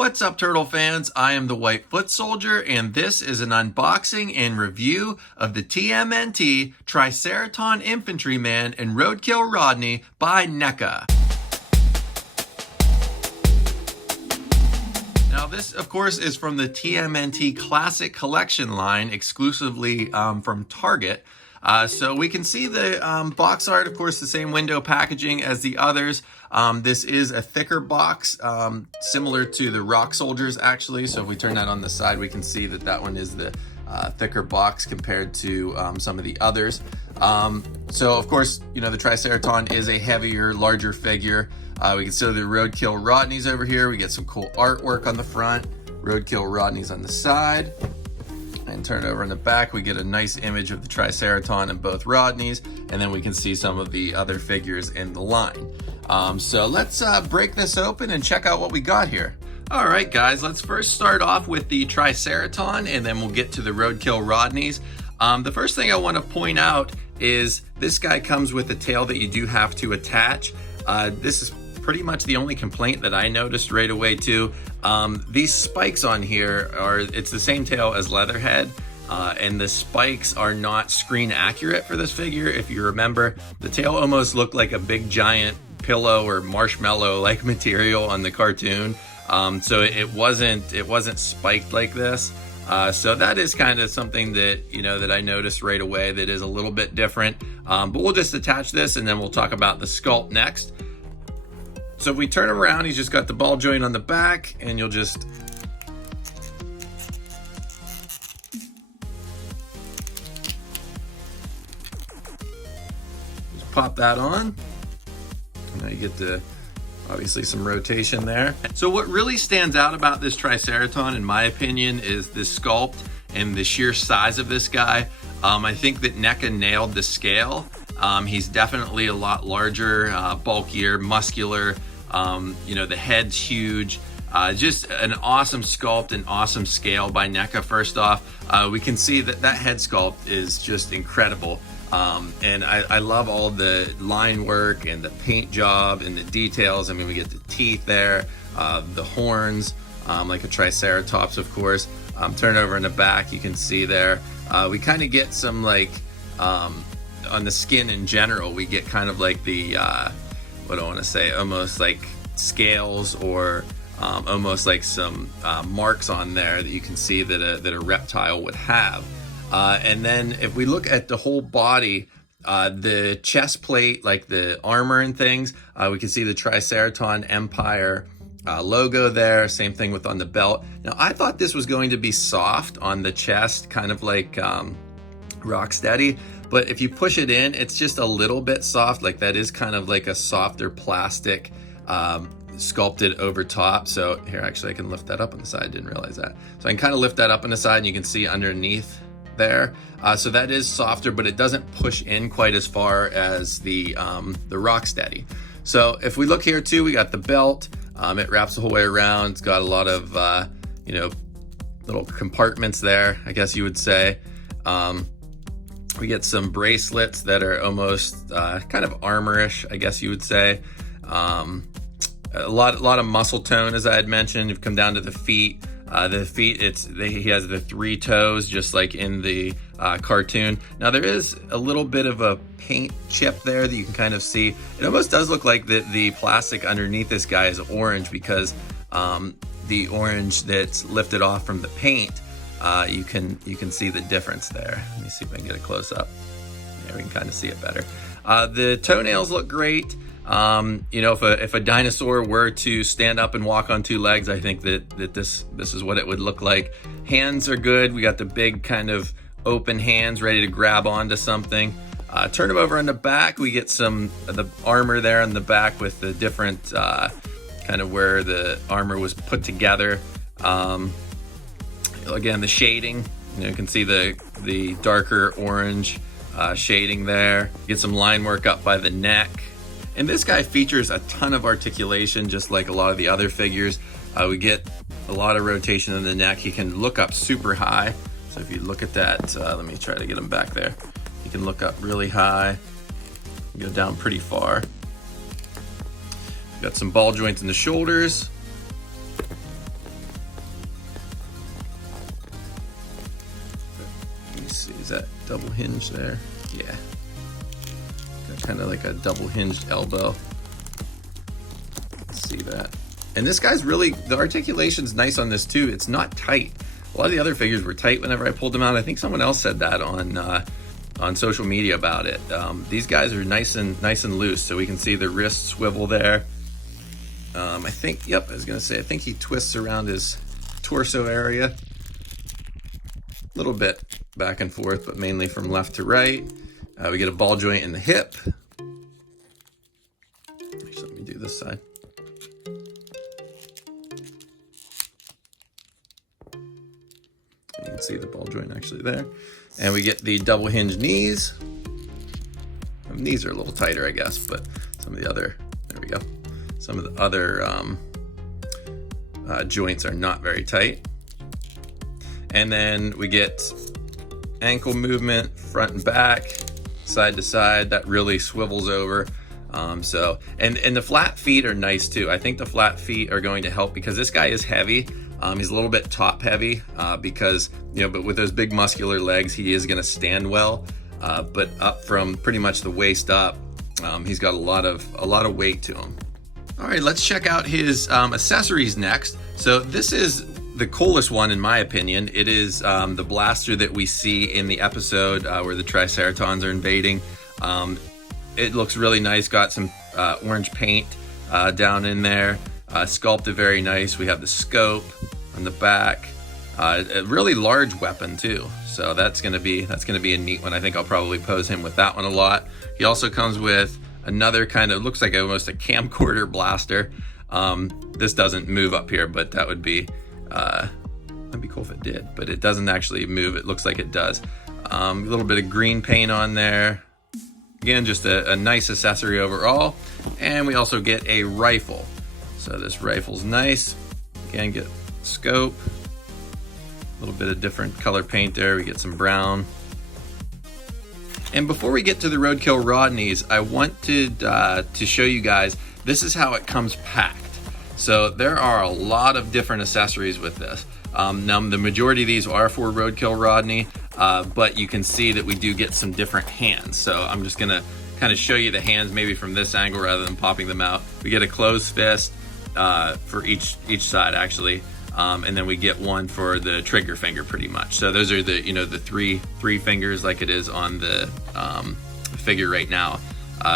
What's up, Turtle fans? I am the White Foot Soldier, and this is an unboxing and review of the TMNT Triceraton Infantryman and Roadkill Rodney by NECA. Now this, of course, is from the TMNT Classic Collection line, exclusively from Target. So we can see the box art, of course, the same window packaging as the others. This is a thicker box, similar to the Rock Soldiers, actually. So if we turn that on the side, we can see that that one is the thicker box compared to some of the others. So of course, you know, the Triceraton is a heavier, larger figure. We can see the Roadkill Rodneys over here. We get some cool artwork on the front. Roadkill Rodneys on the side. And turn over in the back, we get a nice image of the Triceraton and both Rodneys, and then we can see some of the other figures in the line. So let's break this open and check out what we got here. All right, guys, let's first start off with the Triceraton, and then we'll get to the Roadkill Rodneys. The first thing I want to point out is this guy comes with a tail that you do have to attach. This is pretty much the only complaint that I noticed right away too. These spikes on here it's the same tail as Leatherhead, and the spikes are not screen accurate for this figure. If you remember, the tail almost looked like a big giant pillow or marshmallow like material on the cartoon. So it wasn't spiked like this. So that is kind of something that, you know, that I noticed right away that is a little bit different. But we'll just attach this and then we'll talk about the sculpt next. So if we turn him around, he's just got the ball joint on the back, and you'll just pop that on. And now you get the, obviously, some rotation there. So what really stands out about this Triceraton, in my opinion, is the sculpt and the sheer size of this guy. I think that NECA nailed the scale. He's definitely a lot larger, bulkier, muscular. You know, the head's huge. Just an awesome sculpt and awesome scale by NECA. First off, we can see that that head sculpt is just incredible. And I love all the line work and the paint job and the details. I mean, we get the teeth there, the horns, like a Triceratops, of course. Turn over in the back, you can see there. We kind of get some, like, on the skin in general, we get kind of like the, what do I want to say, almost like scales, or almost like some marks on there that you can see that a reptile would have. And then if we look at the whole body, the chest plate, like the armor and things, we can see the Triceraton Empire logo there. Same thing with on the belt. Now, I thought this was going to be soft on the chest, kind of like Rocksteady, but if you push it in, it's just a little bit soft. Like, that is kind of like a softer plastic sculpted over top. So here, actually, I can lift that up on the side. I didn't realize that. So I can kind of lift that up on the side, and you can see underneath there. So that is softer, but it doesn't push in quite as far as the Rocksteady. So if we look here too, we got the belt. It wraps the whole way around. It's got a lot of you know, little compartments there, I guess you would say. We get some bracelets that are almost kind of armorish, I guess you would say. A lot of muscle tone, as I had mentioned. You've come down to the feet. The feet, he has the 3 toes, just like in the cartoon. Now, there is a little bit of a paint chip there that you can kind of see. It almost does look like the plastic underneath this guy is orange, because the orange that's lifted off from the paint, you can see the difference there. Let me see if I can get a close up. Yeah, we can kind of see it better. The toenails look great. You know, if a dinosaur were to stand up and walk on 2 legs, I think that this is what it would look like. Hands are good. We got the big kind of open hands ready to grab onto something. Turn them over on the back. We get some of the armor there on the back with the different kind of where the armor was put together. Again, the shading, you know, you can see the darker orange shading there. Get some line work up by the neck. And this guy features a ton of articulation, just like a lot of the other figures. We get a lot of rotation in the neck. He can look up super high. So if you look at that, let me try to get him back there. He can look up really high, go down pretty far. Got some ball joints in the shoulders. see, is that double hinge there? Yeah. Got kind of like a double hinged elbow. Let's see that. And this guy's really, the articulation's nice on this too. It's not tight. A lot of the other figures were tight whenever I pulled them out. I think someone else said that on social media about it. These guys are nice and loose, so we can see the wrist swivel there. I think, yep, I was gonna say, I think he twists around his torso area. A little bit back and forth, but mainly from left to right. We get a ball joint in the hip. Actually, let me do this side. You can see the ball joint actually there. And we get the double hinge knees. Knees are a little tighter, I guess, but some of the other, there we go. Some of the other joints are not very tight. And then we get ankle movement, front and back, side to side. That really swivels over. And the flat feet are nice too. I think the flat feet are going to help because this guy is heavy. He's a little bit top heavy because, but with those big muscular legs, he is gonna stand well. But up from pretty much the waist up, he's got a lot of weight to him. All right, let's check out his accessories next. So this is the coolest one in my opinion. It is the blaster that we see in the episode where the Triceratons are invading. It looks really nice, got some orange paint down in there. Sculpted very nice. We have the scope on the back. A really large weapon too. So that's gonna be a neat one. I think I'll probably pose him with that one a lot. He also comes with another kind of, looks like almost a camcorder blaster. This doesn't move up here, but that would be, that'd be cool if it did, but it doesn't actually move. It looks like it does. A little bit of green paint on there. Again, just a nice accessory overall. And we also get a rifle. So this rifle's nice. Again, get scope. A little bit of different color paint there. We get some brown. And before we get to the Roadkill Rodneys, I wanted to show you guys, this is how it comes packed. So there are a lot of different accessories with this. Now the majority of these are for Roadkill Rodney, but you can see that we do get some different hands. So I'm just gonna kind of show you the hands maybe from this angle rather than popping them out. We get a closed fist for each side actually. And then we get one for the trigger finger pretty much. So those are the, the three fingers like it is on the figure right now.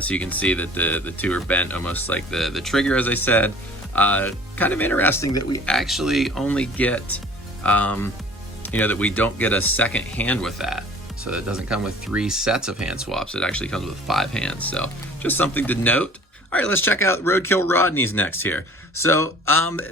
So you can see that the two are bent almost like the trigger, as I said. Kind of interesting that we actually only get, that we don't get a second hand with that. So that doesn't come with 3 sets of hand swaps. It actually comes with 5 hands. So just something to note. All right, let's check out Roadkill Rodneys next here. So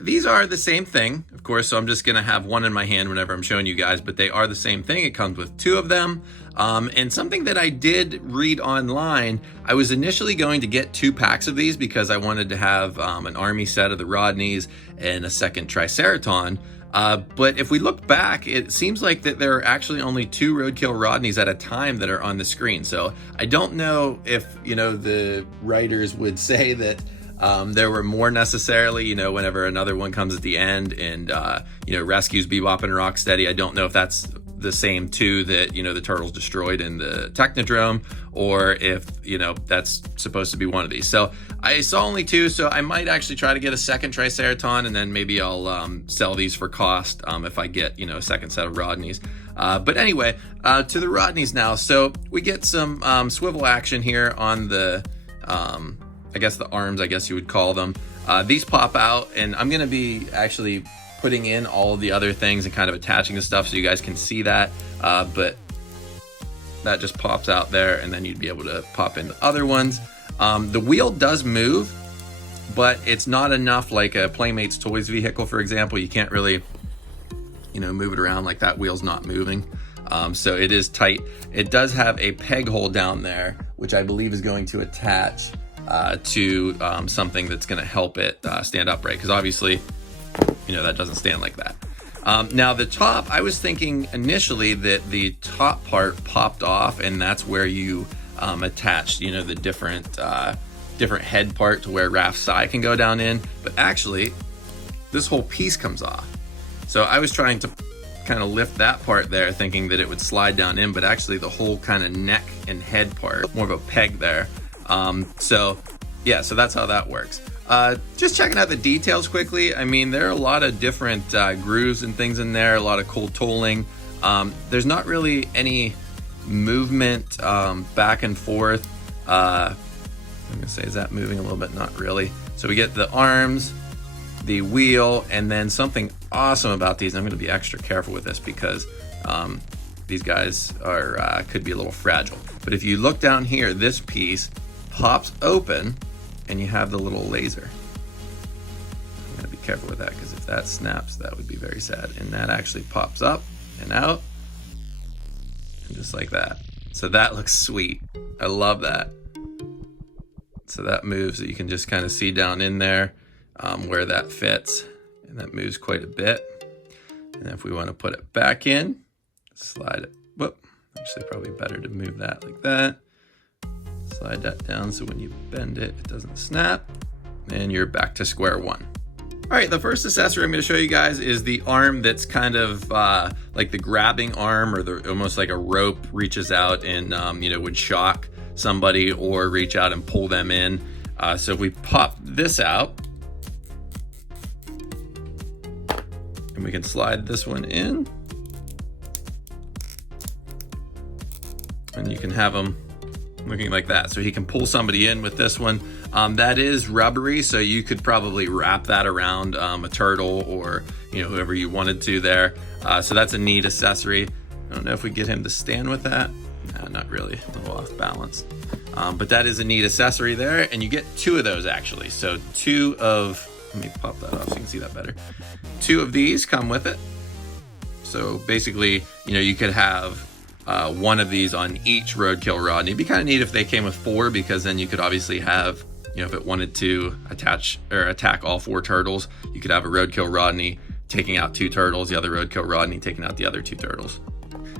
these are the same thing, of course, so I'm just gonna have one in my hand whenever I'm showing you guys, but they are the same thing. It comes with 2 of them. And something that I did read online, I was initially going to get 2 packs of these because I wanted to have an army set of the Rodneys and a second Triceraton. But if we look back, it seems like that there are actually only 2 Roadkill Rodneys at a time that are on the screen. So I don't know if, the writers would say that there were more necessarily, whenever another one comes at the end and, rescues Bebop and Rocksteady. I don't know if that's the same 2 that, the turtles destroyed in the Technodrome, or if, that's supposed to be one of these. So I saw only 2, so I might actually try to get a second Triceraton, and then maybe I'll sell these for cost if I get, a second set of Rodneys. But anyway, to the Rodneys now. So we get some swivel action here on the, I guess the arms, I guess you would call them. These pop out, and I'm gonna be actually putting in all of the other things and kind of attaching the stuff so you guys can see that. But that just pops out there, and then you'd be able to pop in the other ones. The wheel does move, but it's not enough like a Playmates Toys vehicle, for example. You can't really, move it around like that. Wheel's not moving. So it is tight. It does have a peg hole down there, which I believe is going to attach to something that's going to help it stand upright, because obviously, that doesn't stand like that. Now the top, I was thinking initially that the top part popped off, and that's where you attach, the different head part to where Raph's eye can go down in. But actually, this whole piece comes off. So I was trying to kind of lift that part there thinking that it would slide down in, but actually the whole kind of neck and head part, more of a peg there. So yeah, so that's how that works. Just checking out the details quickly. I mean, there are a lot of different grooves and things in there, a lot of cool tooling. There's not really any movement back and forth. I'm gonna say, is that moving a little bit? Not really. So we get the arms, the wheel, and then something awesome about these, and I'm gonna be extra careful with this because these guys are could be a little fragile. But if you look down here, this piece pops open and you have the little laser. I'm gonna be careful with that because if that snaps, that would be very sad. And that actually pops up and out, and just like that. So that looks sweet. I love that. So that moves, you can just kind of see down in there where that fits, and that moves quite a bit. And if we want to put it back in, slide it, whoop, actually probably better to move that like that. Slide that down so when you bend it, it doesn't snap, and you're back to square one. All right, the first accessory I'm going to show you guys is the arm that's kind of like the grabbing arm, or almost like a rope reaches out and would shock somebody or reach out and pull them in. So if we pop this out, and we can slide this one in, and you can have them looking like that. So he can pull somebody in with this one. That is rubbery, so you could probably wrap that around a turtle or whoever you wanted to there. So that's a neat accessory. I don't know if we get him to stand with that. No, not really, a little off balance. But that is a neat accessory there, and you get two of those actually. So two of, let me pop that off so you can see that better. Two of these come with it. So basically, you could have one of these on each Roadkill Rodney. It'd be kind of neat if they came with four, because then you could obviously have, if it wanted to attach or attack all four turtles, you could have a Roadkill Rodney taking out two turtles, the other Roadkill Rodney taking out the other two turtles.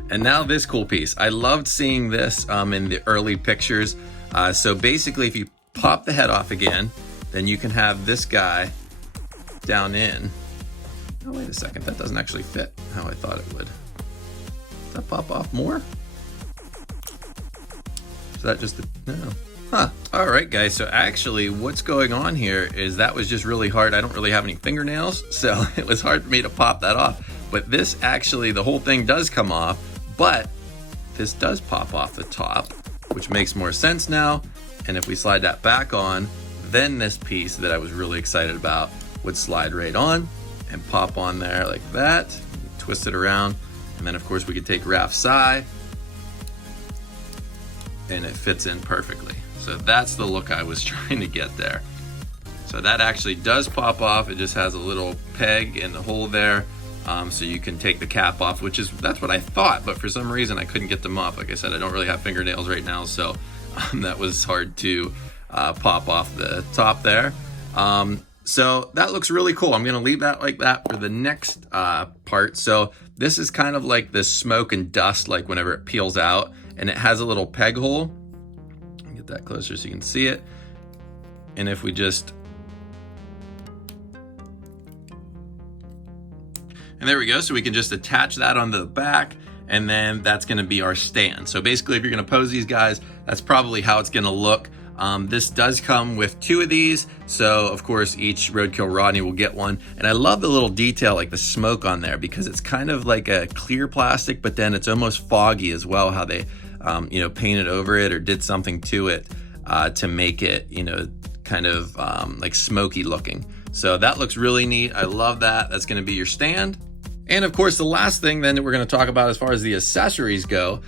And now this cool piece. I loved seeing this in the early pictures. So basically, if you pop the head off again, then you can have this guy down in. Oh, wait a second, that doesn't actually fit how I thought it would. Does that pop off more? Is that just no? Huh. All right, guys. So actually, what's going on here is that was just really hard. I don't really have any fingernails, so it was hard for me to pop that off. But this actually, the whole thing does come off, but this does pop off the top, which makes more sense now. And if we slide that back on, then this piece that I was really excited about would slide right on and pop on there like that. Twist it around. And then of course we could take Raph's side and it fits in perfectly. So that's the look I was trying to get there. So that actually does pop off. It just has a little peg in the hole there. So you can take the cap off, that's what I thought, but for some reason I couldn't get them off. Like I said, I don't really have fingernails right now, so that was hard to pop off the top there. So that looks really cool. I'm gonna leave that like that for the next part. So this is kind of like the smoke and dust, like whenever it peels out, and it has a little peg hole. Get that closer so you can see it. And if we just, and there we go. So we can just attach that onto the back, and then that's gonna be our stand. So basically, if you're gonna pose these guys, that's probably how it's gonna look. This does come with two of these. So of course, each Roadkill Rodney will get one. And I love the little detail, like the smoke on there, because it's kind of like a clear plastic, but then it's almost foggy as well, how they, painted over it or did something to it to make it, kind of like smoky looking. So that looks really neat. I love that. That's gonna be your stand. And of course, the last thing then that we're going to talk about as far as the accessories go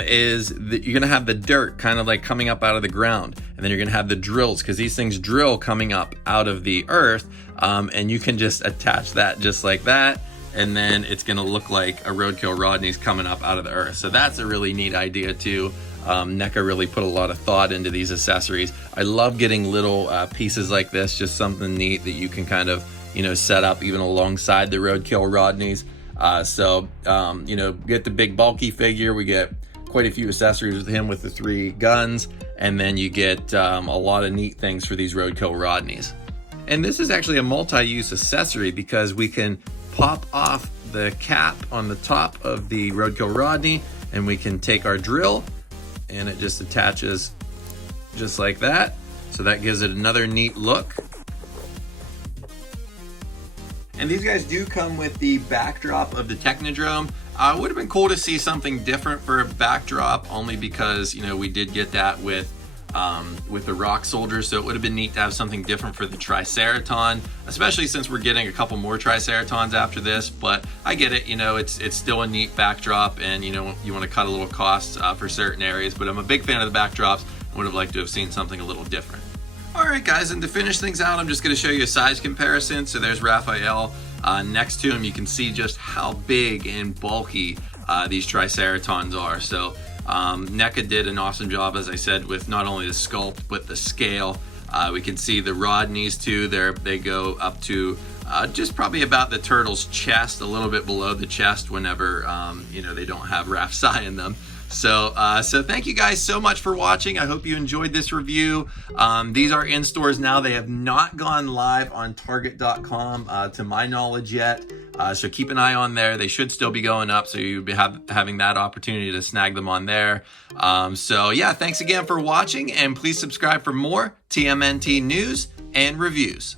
is that you're going to have the dirt kind of like coming up out of the ground. And then you're going to have the drills, because these things drill coming up out of the earth. And you can just attach that just like that. And then it's going to look like a Roadkill Rodney's coming up out of the earth. So that's a really neat idea too. NECA really put a lot of thought into these accessories. I love getting little pieces like this, just something neat that you can kind of set up even alongside the Roadkill Rodneys. Get the big bulky figure. We get quite a few accessories with him with the 3 guns, and then you get a lot of neat things for these Roadkill Rodneys. And this is actually a multi-use accessory because we can pop off the cap on the top of the Roadkill Rodney, and we can take our drill and it just attaches just like that. So that gives it another neat look. And these guys do come with the backdrop of the Technodrome. Would have been cool to see something different for a backdrop, only because, you know, we did get that with the Rock Soldier, so it would have been neat to have something different for the Triceraton, especially since we're getting a couple more Triceratons after this. But I get it, you know, it's still a neat backdrop, and you know, you want to cut a little costs for certain areas, but I'm a big fan of the backdrops. I would have liked to have seen something a little different. All right, guys, and to finish things out, I'm just going to show you a size comparison. So there's Raphael. Next to him, you can see just how big and bulky these Triceratons are. So NECA did an awesome job, as I said, with not only the sculpt, but the scale. We can see the Rodneys too. They go up to just probably about the turtle's chest, a little bit below the chest whenever you know, they don't have RAF-SI in them. So thank you guys so much for watching. I hope you enjoyed this review. These are in stores now. They have not gone live on Target.com to my knowledge yet. So keep an eye on there. They should still be going up, so you'll be having that opportunity to snag them on there. So yeah, thanks again for watching, and please subscribe for more TMNT news and reviews.